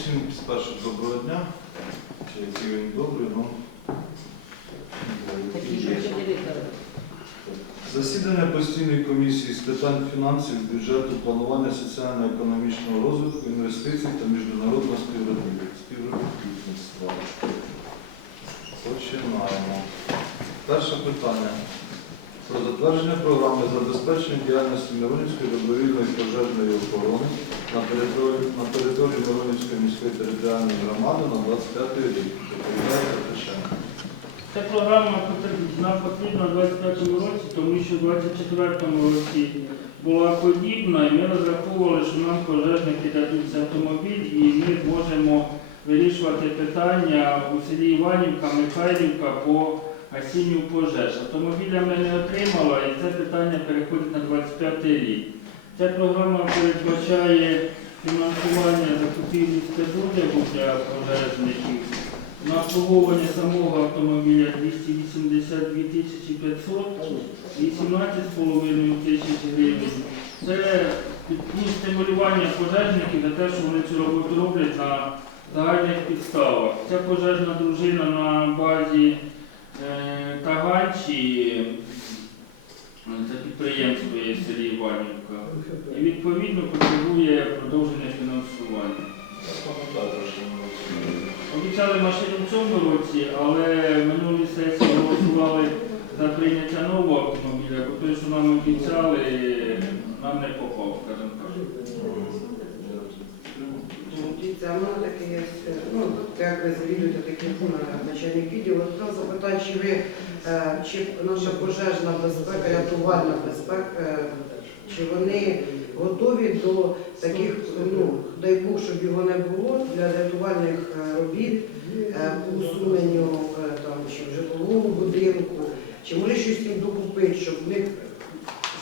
всім спершу доброго дня. Чи який він добрий, ну. Засідання постійної комісії з питань фінансів, бюджету, планування соціально-економічного розвитку, інвестицій та міжнародного співробіт- співробітництва. Починаємо. Перше питання. Про затвердження програми забезпечення діяльності Миронівської добровільної пожежної охорони на території, на території Миронівської міської територіальної громади на 25 рік. Доповідає Петриченко. Ця програма нам потрібна у 25-му році, тому що в 24-му році була подібна, і ми розраховували, що нам пожежники дадуть автомобіль, і ми зможемо вирішувати питання у селі Іванівка, Михайлівка по гасінню пожеж. Автомобіля ми не отримали, і це питання переходить на 25 рік. Ця програма передбачає фінансування закупівлі спецодягу для пожежників. На обслуговування самого автомобіля 282 тисячі 500 і 17,5 тисяч гривень. Це стимулювання пожежників за те, що вони цю роботу роблять на загальних підставах. Ця пожежна дружина на базі Таганчі, е, це підприємство є в селі Іванівка, і відповідно потребує продовження фінансування. Обіцяли машину в цьому році, але минулі сесії голосували за прийняття нового автомобіля, бо той, що нам обіцяли, як ви завідуєте таким начальник відділу, хотів запитати, чи ви, е, чи наша пожежна безпека, рятувальна безпека, е, чи вони готові до таких, ну, дай Бог, щоб його не було, для рятувальних е, робіт по усуненню там, чи в житловому будинку, чи може щось їм докупити, щоб них,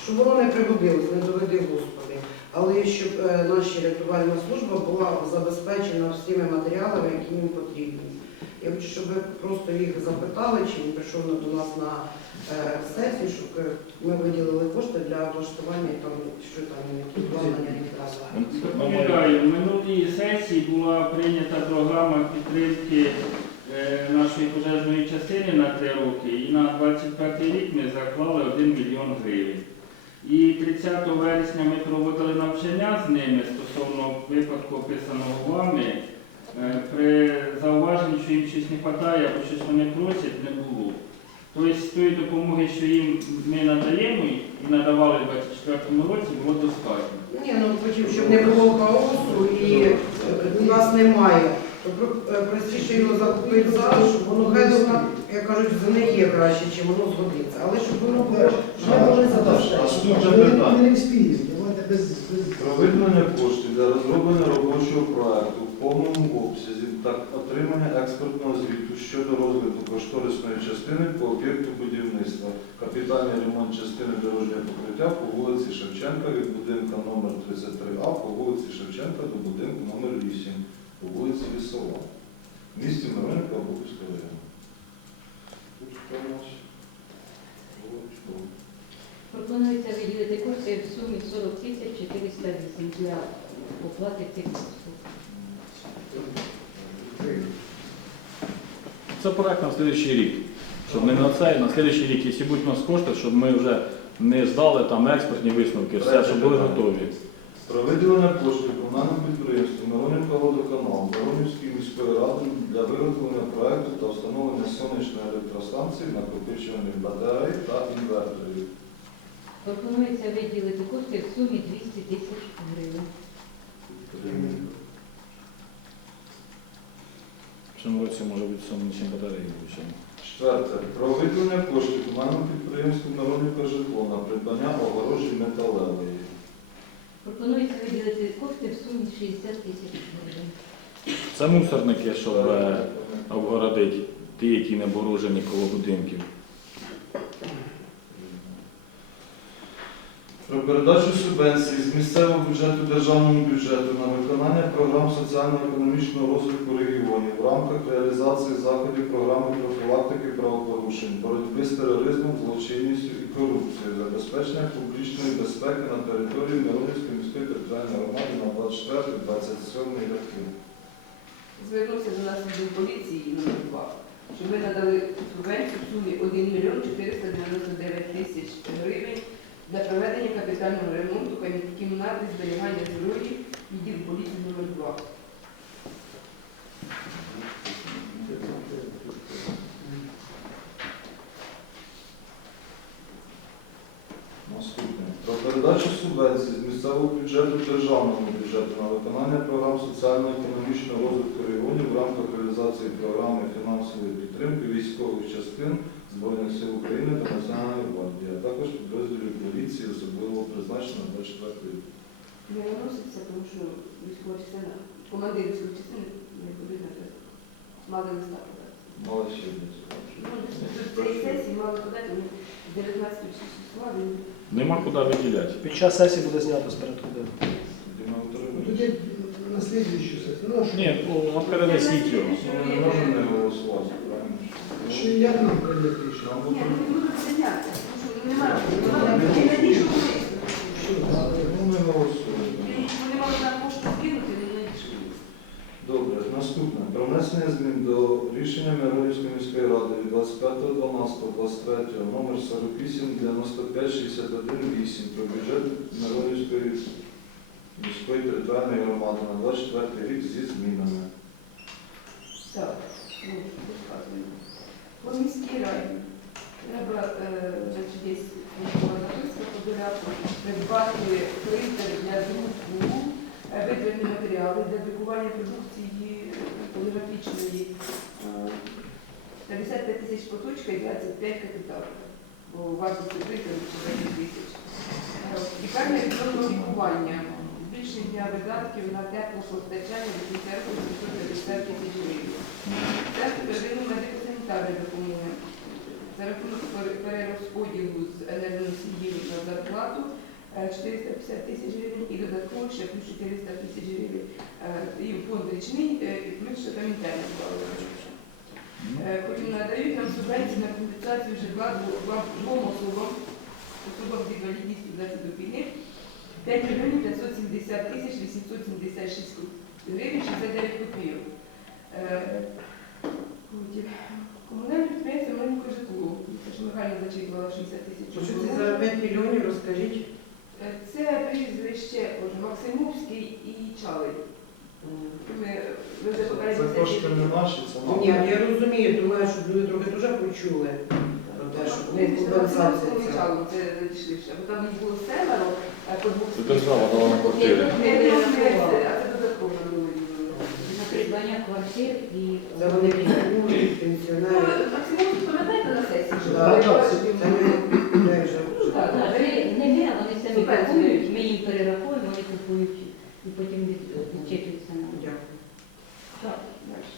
щоб воно не пригодилось, не доведи Господи але щоб е, наша рятувальна служба була забезпечена всіми матеріалами, які їм потрібні. Я хочу, щоб ви просто їх запитали, чи він прийшов до нас на е, сесію, щоб е, ми виділили кошти для влаштування там, що там, обладнання в минулій сесії була прийнята програма підтримки нашої пожежної частини на три роки, і на 25 рік ми заклали 1 мільйон гривень. І 30 вересня ми проводили навчання з ними стосовно випадку, описаного вами. Е, При зауваженні, що їм щось не вистачає або щось вони просять, не було. Тобто тої допомоги, що їм ми надаємо і надавали в 24 році, було достатньо. Ні, ну хотів, щоб не було хаосу і е, у нас немає. Е, простіше його закупити зараз, щоб воно хай як кажуть, є краще, чим воно згодиться. Але щоб воно було, щоб ми були забезпечені. Ми не вспіємо, давайте без... без... Про виділення коштів для розроблення робочого проекту в повному обсязі та отримання експертного звіту щодо розгляду кошторисної частини по об'єкту будівництва. Капітальний ремонт частини дорожнього покриття по вулиці Шевченка від будинку номер 33А по вулиці Шевченка до будинку номер 8 по вулиці Лісова. В місті Миронівка, Бухівського району. Тут хто у нас? Волочко. Пропонується виділити кошти в сумі 40 тисяч 408 для оплати цих послуг. Це проект на наступний рік. Щоб не на цей, на наступний рік, якщо будуть у нас кошти, щоб ми вже не здали там експертні висновки, все, щоб були готові. Про виділення коштів комунальному підприємству Миронівка водоканал Миронівської міської ради для виготовлення проекту та встановлення сонячної електростанції, накопичувальних батарей та інверторів. Пропонується виділити кошти в сумі 200 тисяч гривень. В цьому році може бути сонячні батареї включені. Четверте. Про виділення коштів комунальному підприємству Миронівка житло на придбання огорожі металевої. Пропонується виділити кошти в сумі 60 тисяч гривень. Це мусорники, щоб е, обгородити ті, які не обгорожені коло будинків. Про передачу субвенцій з місцевого бюджету державному бюджету на виконання програм соціально-економічного розвитку регіонів в рамках реалізації заходів програми профілактики правопорушень, боротьби з тероризмом, злочинністю і корупцією, забезпечення публічної безпеки на території Миронівської міської територіальної громади на 24-27 роки. звернувся до нас відділ поліції номер 2, що ми надали субвенцію в сумі 1 мільйон 499 тисяч гривень для проведення капітального ремонту кімнати зберігання зброї відділ поліції номер 2. Наступне. Про передачу субвенцій з місцевого бюджету державному бюджету на виконання програм соціально-економічного розвитку регіонів в рамках реалізації програми фінансової підтримки військових частин Збройних сил України та Національної гвардії, а також підрозділів поліції особливого призначення на 24 рік. Не виноситься, тому що військова частина, командир військової частини не ходить. Мали листа подати. Мало ще не Ну, цієї сесії мали подати, 19 числа Нема куди виділяти. Під час сесії буде знято з порядку денного. Тоді на слідуючу сесію. Ну, а що? Ні, ну, перенесіть його. Ну, Ми можемо не голосувати, правильно? Що як нам прийняти рішення? Ні, ну не будуть зайняти, немає. Вони не надійшли. Ну, ми голосуємо. Вони мали на пошту не надійшли. Добре, наступне. Про внесення змін до рішення Миронівської міської ради від 25.12.23 номер 489561 про бюджет Миронівської міської територіальної громади на 24 рік зі змінами. Так, ну, розказуємо. По міській раді треба, е, значить, є була записка придбати принтер для друку, е, витвірні матеріали для друкування продукції е, поліграфічної. Е, 55 тисяч поточка і 25 капітал. Бо вартість принтеру 40 тисяч. Лікарня відновного лікування. Збільшення видатків на теплопостачання до кінця року 750 тисяч гривень. Це первинну медико-санітарної допомоги. За рахунок перерозподілу з енергоносіїв на зарплату е, 450 тисяч гривень і додатково ще плюс 400 тисяч гривень. Е, І фонд річний, е, і плюс ще там інтерне. Е, Потім надають нам субвенції на компенсацію житла двом- особам, особам з інвалідністю до війни, 5 мільйонів 570 тисяч 876 гривень 69 копійок. Е, потім Комунальне підприємство «Маленьке житло». Це ж Михайло зачитувала 60 тисяч. Що це за 5 мільйонів, розкажіть. Е, Це прізвище боже, Максимовський і Чалий. Ми, ви вже Це попередньо кошти не наші, це нам. Ні, я розумію, думаю, що люди трохи дуже почули про те, що ну, компенсація ця. Це дійшли, бо там їх було семеро, а по двох Це держава дала на квартири. Не, а це додатково було. На придбання квартир і Це вони підтримують Ну, пенсіонерів. Максимовський, пам'ятаєте на сесії, що Так, так. Це вже. Ну, так, вони- не ми, а вони самі купують, ми їм перераховуємо, вони купують і потім від- відчитуються нам. Дякую. Так, далі.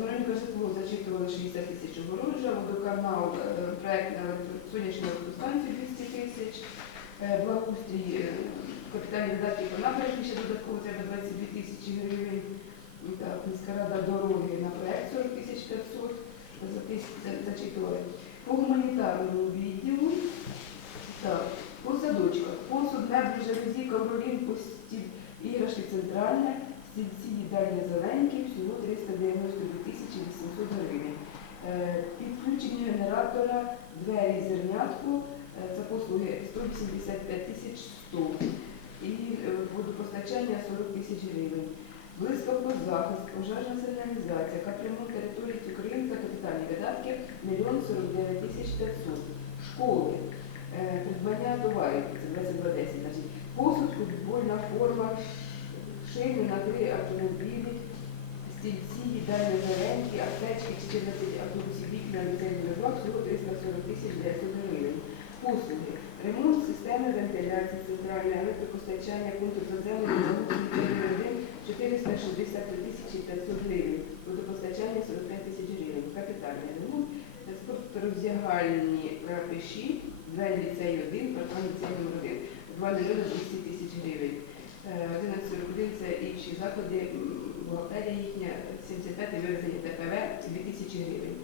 Маленька житло зачитували 60 тисяч огорожа, водоканал, е, проект на сонячну електростанцію 200 тисяч, е, благоустрій, е, капітальні видатки по набережні ще додатково треба 22 тисячі гривень. Міська рада дороги на проект 40 тисяч 500, за тисяч зачитували. По гуманітарному відділу, по садочках, посуд, меблі, жалюзі, ковролін, постіль, іграшки центральне, стільці їдальні зеленькі, всього 392 тисячі 800 гривень. Е, Підключення генератора, двері зернятку, е, це послуги 185 тисяч 100 і е, водопостачання 40 тисяч гривень. Близько захист, пожежна сигналізація, капремонт території України та капітальні видатки 1 49 тисяч 500. Школи, е, придбання товарів, це 2210, значить, посуд, футбольна форма, шини на три автомобілі, стільці, їдальні зеленки, аптечки, 14 автобусів вікна, ліцейний розваг, всього 340 тисяч 900 гривень. Послуги, ремонт системи вентиляції, центральне електропостачання, контур задземної загубки 463 тисячі 500 гривень, водопостачання 45 тисяч гривень, капітальний ремонт, спорт-роздягальні рапиші, двері ліцей 1, паркан ліцей номер 1, 2 мільйони 200 тисяч гривень. Е, 1141 це інші заклади, м, бухгалтерія їхня, 75 вивезення ТПВ 2000 гривень.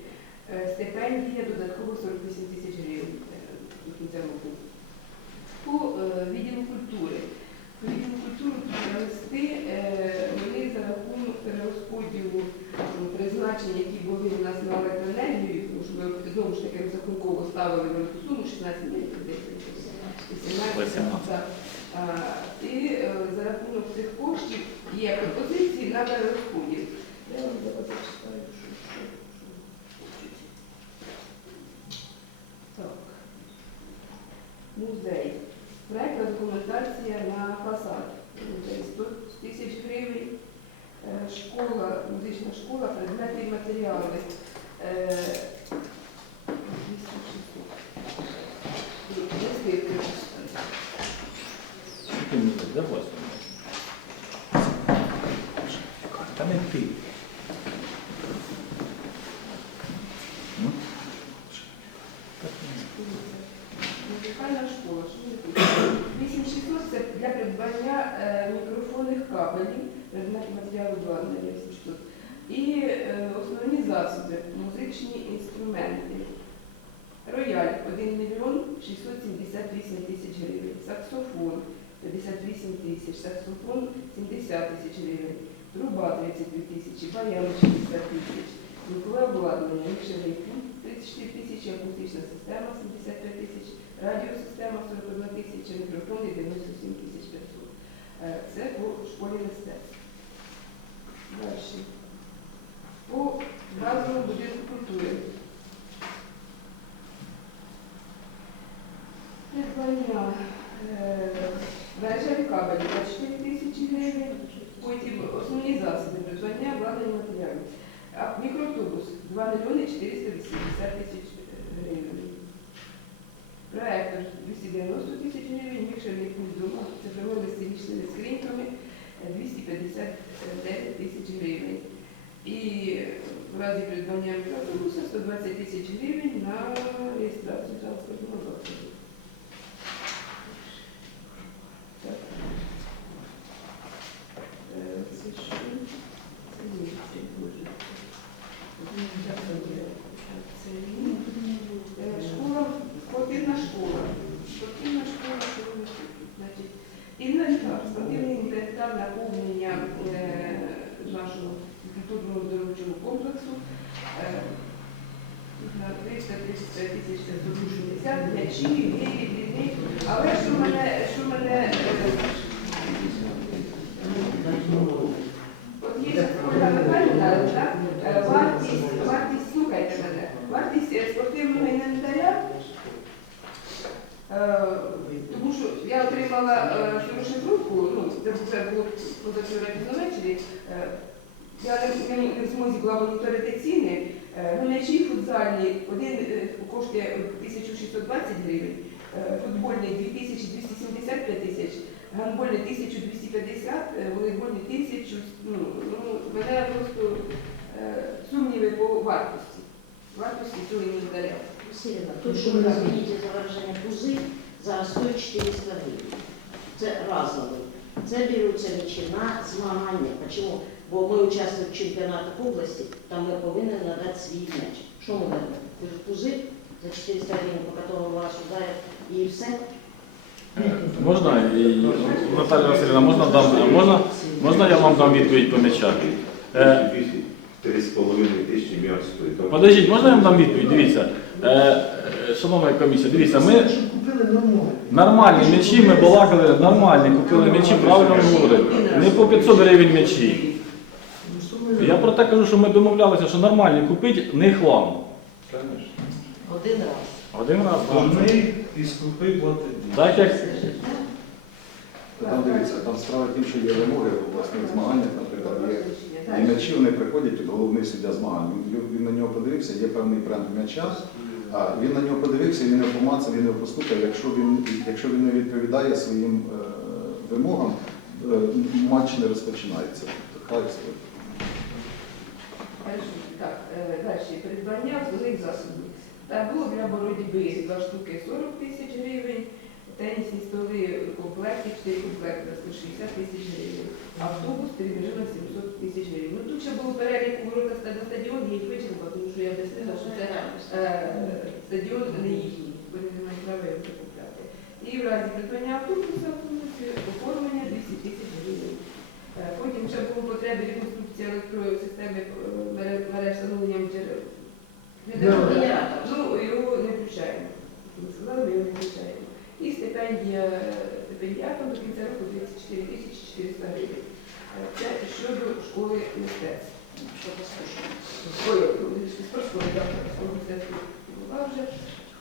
Е, Стипендія додатково 48 тисяч гривень е. По е, відділу культури. Відділ культури листи е, вони за рахунок перерозподілу призначень, які були у нас на електроенергію, тому що ми знову ж таки розрахунково ставили велику суму 16 10 І е, за рахунок цих коштів є пропозиції на перерозподіл. Музей. Проектна документація на фасад. Десь 100 тисяч гривень. Е, Школа, музична школа, предмети і матеріали. Е, 200 Листи Ти мені давай. Та не ти. Ну? Музикальна школа. Що ми тут? 8600 це для придбання е, мікрофонних кабелів, предметів матеріалу обладнання 8600. І е, основні засоби, музичні інструменти. Рояль 1 мільйон 678 тисяч гривень, саксофон 58 тисяч, саксофон 70 тисяч гривень, труба 32 тисячі, баян 60 тисяч, звукове обладнання, мішаний пункт 34 тисячі, акустична система 75 тисяч, радіосистема 41 тисяча, мікрофони 97 тисяч 500. Е, Це по школі мистецтв. Далі. По базовому будинку культури. Придбання е, мережеві кабелі 24 тисячі гривень, потім основні засоби, придбання обладнання матеріалів. А мікроавтобус 2 мільйони 480 тисяч гривень. Проектор 290 тисяч гривень, мікшерний пульт дома, цифровими листівічними скриньками е, 259 тисяч гривень. І в разі придбання мікроавтобуса 120 тисяч гривень на реєстрацію транспортного засобу. Так. Е, Це що? Це ні, це дуже. Так, це є. Так, Це ні. Е, Школа, спортивна школа. Спортивна школа, що вони тут, значить. Інвентар, спортивний інвентар наповнення е, нашого культурного здоровчого комплексу. Е, на 300 тисяч 160, м'ячі, гірі, дрібні. Але що мене, що мене е, От є Ольга Михайлівна, так, е, вартість, вартість, слухайте мене, вартість е, спортивного інвентаря, е, тому що я отримала е, цю розшифровку, ну, це вже було позавчора пізно ввечері, е, я не, не, не в змозі була моніторити ціни. Е, Ну, м'ячі футзальні, один е, коштує 1620 гривень, футбольний 2275 тисяч, гандбольний 1250, е, волейбольний 1000. Ну, ну, мене просто сумніви по вартості. Вартості цього інвентаря. Василіна, тут, що ви розумієте за вираження пузи, зараз стоїть 400 гривень. Це разовий. Це беруться речі змагання. Чому? Бо ми участвуємо в чемпіонатах області, там ми повинні надати свій м'яч. Що ми даємо? Пузи за 400 гривень, по которому вас ударять, і все. Можна, і, Наталя Васильівна, можна, дам, можна, можна я вам дам відповідь по м'ячах? Е, Три з половиною тисячі м'яч стоїть. Подождіть, можна я вам дам відповідь? Дивіться. Е, е, шановна комісія, дивіться, ми нормальні м'ячі, ми балакали, нормальні, купили м'ячі, правильно ви говорите. Не по 500 гривень м'ячі. Я про те кажу, що ми домовлялися, що нормальні купити, не хлам. Один раз. Один раз. Дурний і скупий платить. Так як Там дивіться, там справа тим, що є вимоги в обласних змаганнях, наприклад, є і м'ячі вони приходять під головний суддя змагань. Він, він на нього подивився, є певний бренд м'яча, а він на нього подивився, він його помацав, він його постукав. Якщо він, якщо він не відповідає своїм е, вимогам, е, матч не розпочинається. Тобто Так, е, далі. Придбання основних засобів. Та було для боротьби два штуки 40 тисяч гривень, тенісні столи в комплекті, 4 комплекти 160 тисяч гривень, автобус перевіжила 700 тисяч гривень. Ну, тут ще був перелік ворота на стадіон і їх вичерпав, тому що я об'яснила, що це е, стадіон не їхній, вони не мають права його купляти. І в разі придбання автобуса автобусі оформлення 200 тисяч гривень. Е, потім ще було потреби реконструкції електроїв системи е, мереж встановленням джерел. Ну, ну, його не включаємо. Сказали, ми його не включаємо. І стипендія стипендіатом до кінця року 34 тисячі 400 гривень. Е, Це щодо школи мистецтв. Що.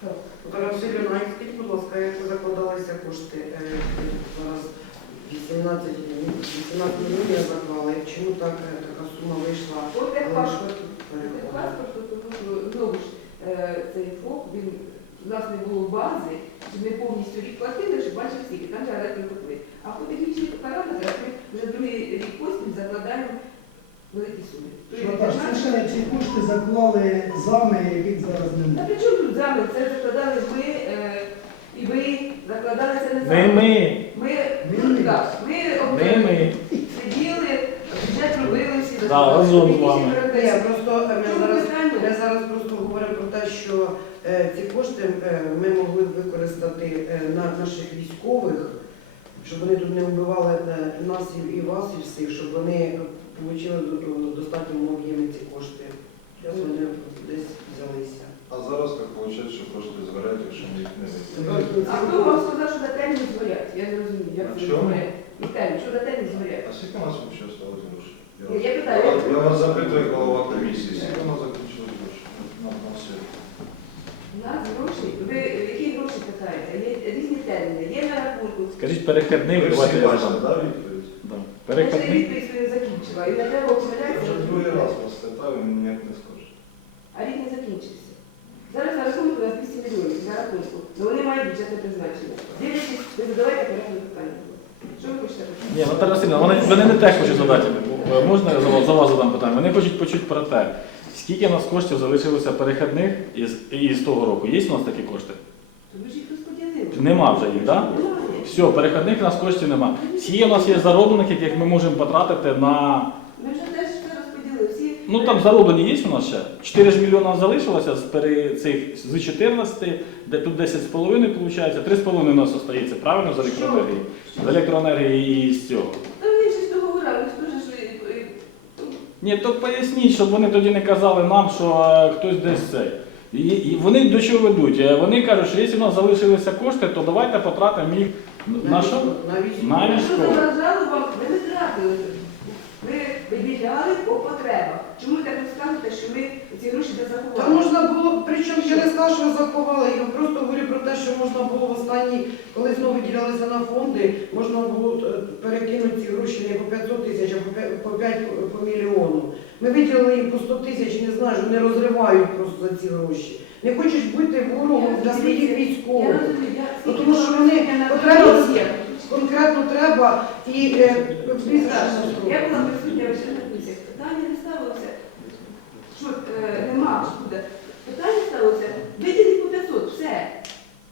Так. Наталя скажіть, будь ласка, як закладалися кошти? Е, Зараз 18, 18 мільйонів заклали. Чому так е, така сума вийшла? По техпаспорту. Перекладу. техпаспорту, тому знову ж е, цей ФОП, він у нас не було бази, щоб ми повністю рік платили, щоб бачив скільки, там же електро купили. А по технічних параметрах ми вже другий рік поспіль закладаємо великі суми. Тобто, Наташ, це ще ці кошти заклали зами, яких зараз немає. при чому тут зами? Це закладали ви е, і ви закладали це не Не зами. ми, Ми, Ми ну, ми. так, ми не ми. сиділи, бюджет робили всі Да, разом з вами. Ні, просто е, ми зараз, ми зараз просто говоримо про те, що ці кошти е, ми могли б використати е, на наших військових, щоб вони тут не вбивали е, нас і- вас, і всіх, щоб вони отримали в достатньому об'ємі ці кошти. Зараз вони десь взялися. А зараз як виходить, що кошти згорять, якщо ми їх не виконуємо? А хто вам сказав, що на темі згорять? Я не розумію, як це згорять. Що на темі згорять? А скільки у нас взагалі осталось грошей? Я питаю, Я вас запитую, голова комісії, скільки у нас закінчилось грошей на, на все? у нас гроші, ви які гроші питаєте? Є різні терміни, є на рахунку. Скажіть перехідний, Ви давайте всі я бачите, задам. да, відповідь? Да. Я ще Перехідний. відповідь свою закінчила, і не треба Я вже другий раз вас питаю, він ніяк не скаже. А рік не закінчився. Зараз на рахунку у нас 200 мільйонів на рахунку, але вони мають бюджетне призначення. Дивлячись, ви задавайте порядне питання. Що ви хочете почути? Ні, Наталя Васильівна, вони, вони не те хочуть задати. Е, Можна я за вас, за вас задам питання? Вони хочуть почути про те, скільки у нас коштів залишилося перехідних із, із того року. Є у нас такі кошти? То ви ж їх розподілили. Нема вже їх, так? Все, перехідних у нас коштів нема. Всі у нас є зароблених, яких ми можемо потратити на. Ми вже теж все розподілили. Всі Ну там зароблені є у нас ще. 4 ж мільйона залишилося з пере цих з 14, де тут 10,5 виходить, 3,5 у нас остається, правильно, з електроенергії? З електроенергії і з цього. Та вони ж і- і- Ні, то поясніть, щоб вони тоді не казали нам, що е, хтось десь це. І, і вони до чого ведуть? Е, Вони кажуть, що якщо у нас залишилися кошти, то давайте потратимо їх на що? На вам? Ви не тратили. Ви виділяли по потребах. Чому ви так розказуєте, що ми ці гроші не Та можна було, причому я не сказала, що заховали, я просто говорю про те, що можна було в останній, коли знову виділялися на фонди, можна було е, перекинути ці гроші не по 500 тисяч, а по 5, по, мільйону. Ми виділили їм по 100 тисяч, не знаю, що вони розривають просто за ці гроші. Не хочуть бути ворогом для своїх військових. Ну, тому що вони комісіях. Конкретно треба і е. Я була присутня лише на комісіях. Питання не ставилося, що е, нема що буде. Питання ставилося, виділіть по 500, все.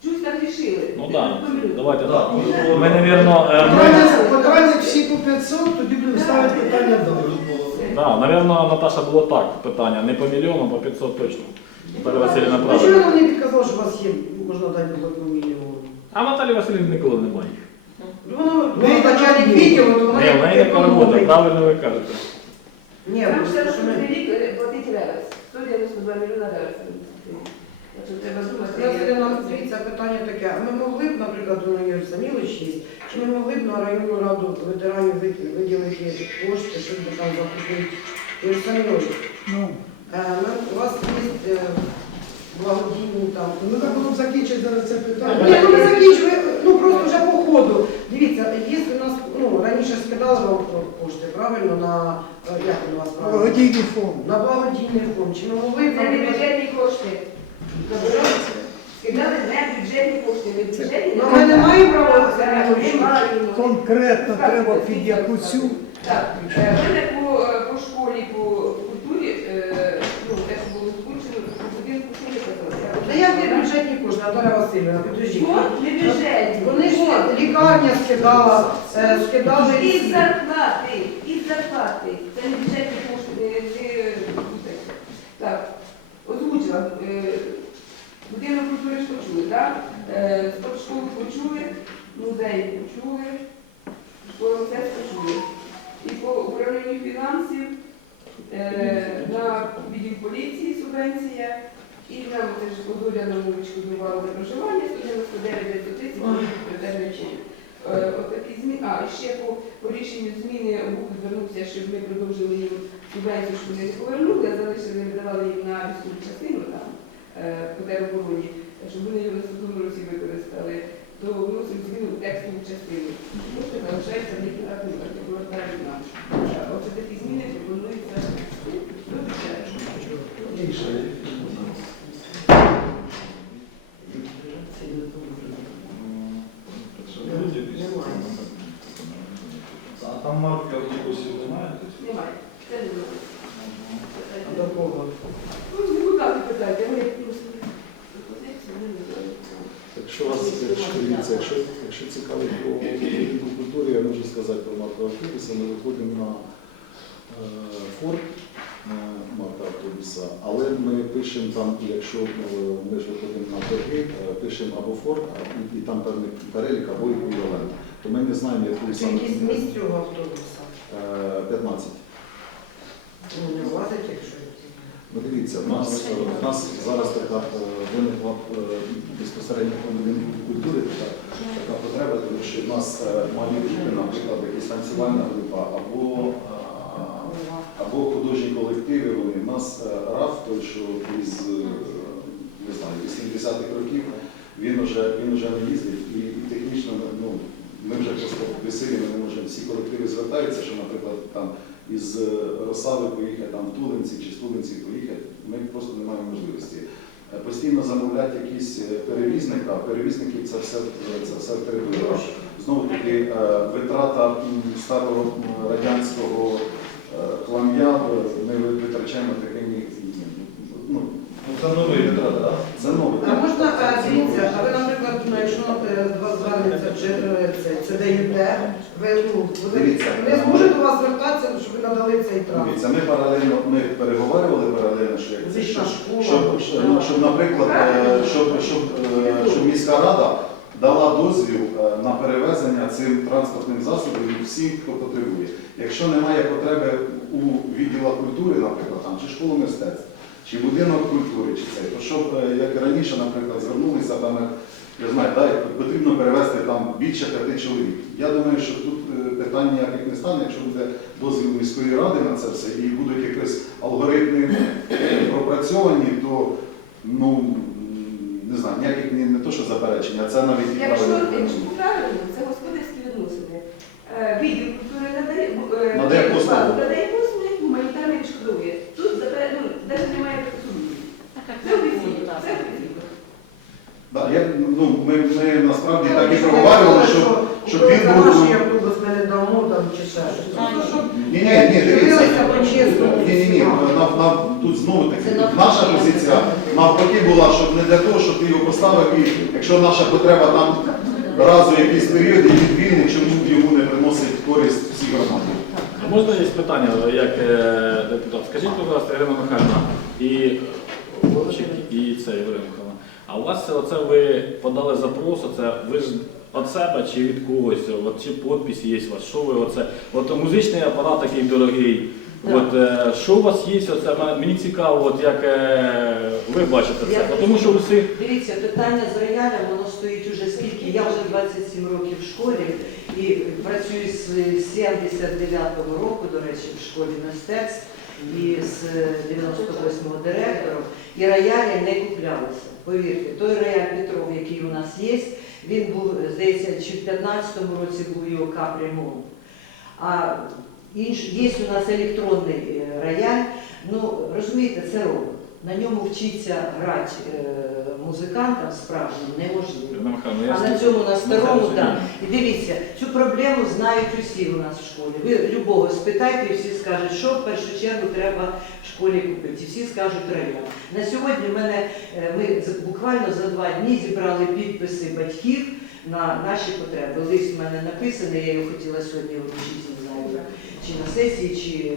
Чогось так рішили. Ну так, давайте Так, так. ну, Ми, навірно, е, Потратять- Потратять всі по 500, тоді будемо ставити питання далі. да, навірно, Наташа було так питання, не по мільйону, по 500 точно. Наталя Васильівна Ну, чому правильно. ви мені підказали, що у вас є, можна дати по мільйону? А Наталі Васильівни ніколи немає. Ну, Ви ну, начальник економите. відділу, то Ні, в неї економить. правильно ви кажете. Ні, Нам просто що ми... наступний рік е, платить реверс. 192 мільйона реверс. Якщо треба. Василь, нам дивіться питання таке. А Ми могли б, наприклад, у неї самі лишість, чи ми могли б на районну раду ветеранів виді- виділити кошти, щоб там закупити Єрусалимович? Ну, Е, У вас є е, благодійні там. ну так воно закінчить зараз це Ні, питання. ну ми закінчили, ну просто вже по ходу. Дивіться, є у нас, ну, раніше кошти, правильно, на, е, як у вас правильно? Благодійний фонд. На благодійний фонд. Чи ми могли б, Це не наприклад, бюджетні кошти. Скидали не бюджетні кошти, не бюджетні. Ну, ми не маємо права це робити. Конкретно треба під якусь. Так, е, по, е, по школі, по культурі, е, ну, те, що було скучено, по будинку, що я казала? Та як не бюджетні кошти, Наталя Васильівна, підождіть. Не бюджетні. Вони ж лікарня скидала, е, скидали. Із зарплати, із зарплати. Це не бюджетні кошти, не, не путайте. Так, озвучила. е, Будинок культури ж почули, так? Е, Спортшколу почули, музей почули, школа мистецтв почули. І по управлінню фінансів е, на відділ поліції субвенція. І нам теж Озоря Нововичку давали за проживання 199 930 прioritетної чині. Е, Отакі зміни. А, ще по, по рішенню зміни ГУК звернувся, щоб ми продовжили їм субвенцію, що вони не повернули, а залишили, видавали їм на військову частину там, е, по теробороні, щоб вони її в наступному році використали, то вносимо зміну в текстову частину. Тому що залишається в них на було правильно. Е, Оце такі зміни пропонуються до бюджету. А там марки автобусів немає? Немає. Це не було. А до кого? Ну, депутати питають, а ми просто пропозицію не знаємо. Якщо вас якщо, дивіться, якщо, якщо цікавить про будинку культури, я можу сказати про марку автобуса. Ми виходимо на е, Форд е, марка автобуса, але ми пишемо там, якщо е, ми ж виходимо на торги, е, пишемо або Форд, а, і, і там певний перелік, або еквівалент. То ми не знаємо, яку саме Кількість місць цього автобуса. Е, 15. Ну, не влазить, якщо Ну дивіться, в нас, в нас зараз така е, виникла е, безпосередньо по будинку культури така, така потреба, тому що в нас е, має бути, наприклад, якась танцювальна група або, або художні колективи. Вони. В нас РАФ, той, що із не знаю, 80-х років, він вже, він вже не їздить і, технічно ну, веселі, ми не можемо. Всі колективи звертаються, що, наприклад, там із е, Росави поїхати там в Тулинці чи з Тулинці поїхати, ми просто не маємо можливості. Е, Постійно замовляти якісь е, перевізника, перевізників це все, це все територія. Знову таки витрата старого радянського хлам'я, ми витрачаємо таке ні. Ну, Ну це новий витрат, так? це нове. А можна, е, дивіться, а ви, наприклад, ну, якщо е, до вас звернеться чи е, це, ДЮТ, ви, ну, ви, Дивіться, вони е, зможуть до вас звертатися, щоб ви надали цей транспорт? Дивіться, ми паралельно ми переговорювали паралельно, що як це Музична щоб, школа. щоб, щоб, ну, щоб, наприклад, е, щоб, щоб, е, щоб міська рада дала дозвіл е, на перевезення цим транспортним засобом всім, хто потребує. Якщо немає потреби у відділах культури, наприклад, там, чи школу мистецтв, чи будинок культури, чи це, то щоб, е, як раніше, наприклад, звернулися там, я знаю, да, потрібно перевезти там більше п'яти чоловік. Я думаю, що тут питання питань ніяких не стане, якщо буде дозвіл міської ради на це все і будуть якісь алгоритми е, пропрацьовані, то ну не знаю, ніяких не, не то, що заперечення, а це навіть і правильно. якщо правильно, це господарські відносини. Е, Відділ культури надає, е, Надає чи послугу. склад надає послуги, гуманітарний відшкодовує. Тут запе- ну, навіть немає таких сумнівів. Це офіційно, це офіційно. Да, я, ну, ми, ми насправді так і проговорювали, що, щоб він був. наші автобус ми не дамо там чи ще щось. Ну, Ні, ні, ні, дивіться. дивилися по-чесному. Ні, ні, ні, на, на, тут знову таки, наша позиція навпаки була, щоб не для того, щоб ти його поставив, і якщо наша потреба там разу якийсь період, і він вільний, чому йому не приносить користь всій громаді. А Можна є питання, як е, депутат? Скажіть, будь ласка, Ірина Михайлівна, і Вовчик, і це Ірина Михайловна. А у вас оце ви подали запрос, оце ви ж від себе чи від когось, от, чи підпис є у вас, що ви оце? От музичний апарат такий дорогий. От, е, що у вас є, оце, мені цікаво, от, як е, ви бачите це, Я- тому що усі Дивіться, питання з роялем, воно стоїть уже скільки. Я вже 27 років в школі і працюю з 79-го року, до речі, в школі мистецтв і з 98-го директором. І роялі не куплялися. Повірте, той Реаль Петров, який у нас є, він був, здається, чи в 15-му році був його капремонт. А інш, є у нас електронний е, рояль, ну розумієте, це робот. На ньому вчиться грати е, музикантам справжнім неможливо. А на цьому на старому, так. І дивіться, цю проблему знають усі у нас в школі. Ви любого спитайте, і всі скажуть, що в першу чергу треба в школі купити. І всі скажуть район. На сьогодні мене е, ми буквально за два дні зібрали підписи батьків на наші потреби. Лист в мене написаний, я його хотіла сьогодні вручити, чи на сесії, чи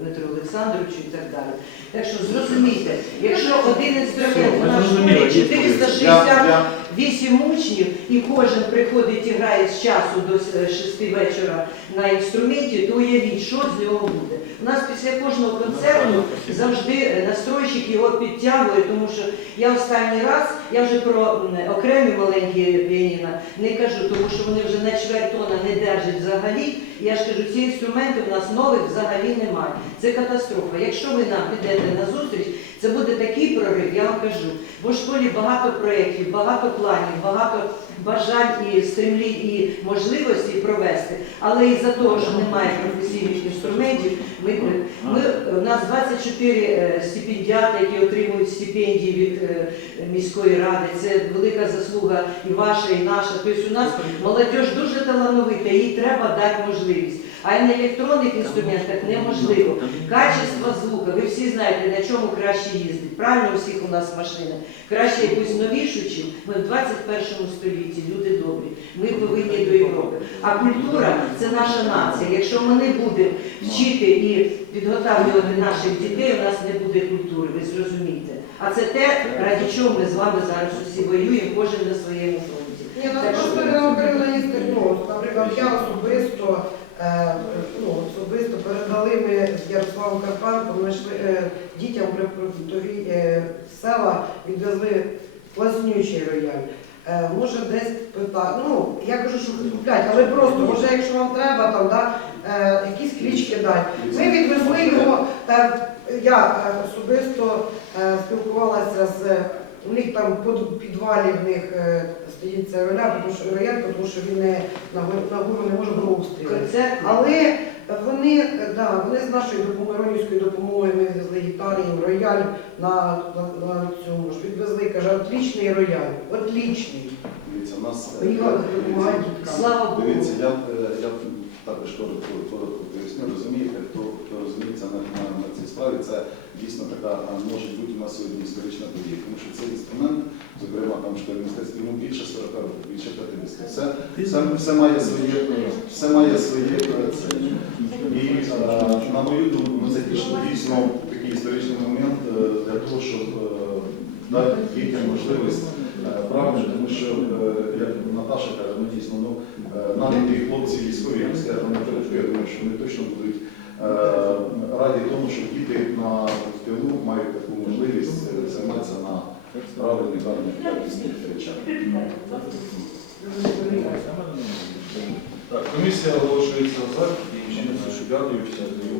Дмитро Олександровичу і так далі. Так що зрозумійте, якщо один інструмент Все, у нас в зрозуміли, школі відповідь. 460 Я, я, вісім учнів, і кожен приходить і грає з часу до 6 вечора на інструменті, то уявіть, що з нього буде. У нас після кожного концерту завжди е, настройщик його підтягує, тому що я останній раз, я вже про окремі маленькі піаніна не кажу, тому що вони вже на чверть тона не держать взагалі. Я ж кажу, ці інструменти в нас нових взагалі немає. Це катастрофа. Якщо ви нам підете на зустріч, це буде такий прорив, я вам кажу. Бо в школі багато проєктів, багато планів, багато бажань і стремлі і можливостей провести. Але із-за того, що немає професійних інструментів, ми, ми, у нас 24 е, стипендіати, які отримують стипендії від е, міської ради. Це велика заслуга і ваша, і наша. Тобто у нас молодь дуже талановита, їй треба дати можливість. А на електронних інструментах неможливо. Качество звука, ви всі знаєте, на чому краще їздить. Правильно у всіх у нас машини. Краще якусь новішу, чим ми в 21 столітті, люди добрі. Ми повинні до Європи. А культура це наша нація. Якщо ми не будемо вчити і підготовлювати наших дітей, у нас не буде культури, ви зрозумієте. А це те, раді чого ми з вами зараз усі воюємо, кожен на своєму фронті. Ні, ну просто Миколаївна є ну, наприклад, я особисто, ну, особисто передали ми з Ярославом Карпенком, ми йшли е, дітям при прифронтові е, села, відвезли класнючий рояль. Е, може десь питати, ну, я кажу, що куплять, але просто, може, якщо вам треба, там, да, е, якісь клічки дати. Ми відвезли його, е, я е, особисто е, спілкувалася з у них там під підвалі в них е, стоїть ця рояль, тому що рояль, тому що він не на гору, на гору не може голову стріляти. Але вони, е, да, вони з нашої допомоги, ронівською допомогою, ми везли гітари, їм рояль на, на, на цьому ж відвезли, каже, отлічний рояль, отлічний. Дивіться, у нас е, Поїхали допомагати діткам. Слава Богу. Дивіться, я, е, я також коротко, коротко поясню, розумієте, хто, хто розуміється на, на, на цій справі, це дійсно така може бути у нас сьогодні історична подія, тому що цей інструмент, зокрема там в школі мистецтв, йому більше 40 років, більше 50. Все, все, все має своє, все має своє це. І на мою думку, це дійсно, дійсно такий історичний момент е, для того, щоб е, дати дітям можливість е, правильно, тому що, е, як Наташа каже, ну дійсно, ну, е, навіть і хлопці військові, я не скажу, наперед, я думаю, що вони точно будуть раді тому, що діти на тилу мають таку можливість займатися на правильних, гарних, речах. Так, комісія оголошується за, інші не дякую, все, його не